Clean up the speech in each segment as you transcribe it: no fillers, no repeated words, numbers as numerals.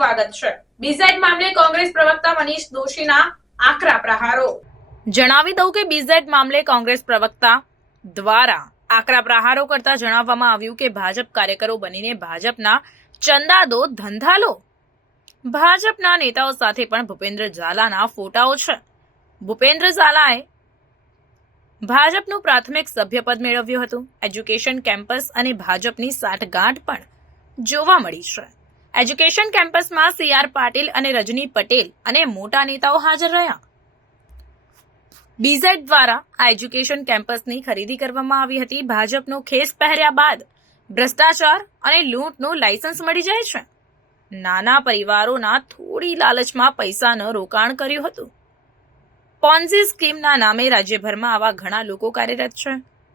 સ્વાગત છે। બીઝેડ મામલે કોંગ્રેસ પ્રવક્તા મનીષ દોશીના આકરા પ્રહારો। જણાવી દઉં કે બીઝેડ મામલે કોંગ્રેસ પ્રવક્તા દ્વારા આકરા પ્રહારો કરતા જણાવવામાં આવ્યું કે ભાજપ કાર્યકરો બનીને ભાજપના ચંદા દો ધંધા લો। ભાજપના નેતાઓ સાથે પણ ભૂપેન્દ્ર ઝાલાના ફોટાઓ છે। ભૂપેન્દ્ર ઝાલાએ ભાજપનું પ્રાથમિક સભ્યપદ મેળવ્યું હતું। એજ્યુકેશન કેમ્પસ અને ભાજપની સાઠગાંઠ પણ જોવા મળી છે। એજ્યુકેશન કેમ્પસમાં સી.આર. પાટીલ અને રજની પટેલ અને મોટા નેતાઓ હાજર રહ્યા। બીઝેડ દ્વારા આ એજ્યુકેશન કેમ્પસની ખરીદી કરવામાં આવી હતી। ભાજપનો ખેસ પહેર્યા બાદ ભ્રષ્ટાચાર અને લૂંટનું લાયસન્સ મળી જાય છે। નાના પરિવારોના થોડી લાલચમાં પૈસાનું રોકાણ કર્યું હતું। પોન્ઝી સ્કીમના નામે રાજ્યભરમાં આવા ઘણા લોકો કાર્યરત છે।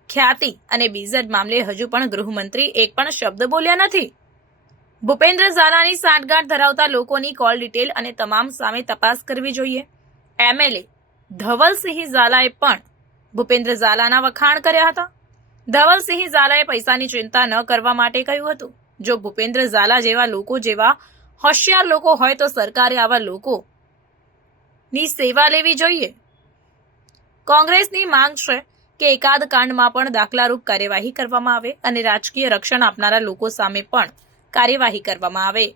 ખ્યાતિ અને બીઝેડ મામલે હજુ પણ ગૃહમંત્રી એક પણ શબ્દ બોલ્યા નથી। ભૂપેન્દ્ર ઝાલાની સાંઠગાંઠ ધરાવતા લોકોની કોલ ડિટેલ અને તમામ સામે તપાસ કરવી જોઈએ। એમએલએ ધવલસિંહ ઝાલાએ પણ ભૂપેન્દ્ર ઝાલાના વખાણ કર્યા હતા। ધવલસિંહ ઝાલાએ પૈસાની ચિંતા ન કરવા માટે કહ્યું હતું। જો ભૂપેન્દ્ર ઝાલા જેવા લોકો જેવા હોશિયાર લોકો હોય તો સરકારે આવા લોકોની સેવા લેવી જોઈએ। કોંગ્રેસની માંગ છે કે એકાદ કાંડમાં પણ દાખલારૂપ કાર્યવાહી કરવામાં આવે અને રાજકીય રક્ષણ આપનારા લોકો સામે પણ કાર્યવાહી કરવામાં આવે।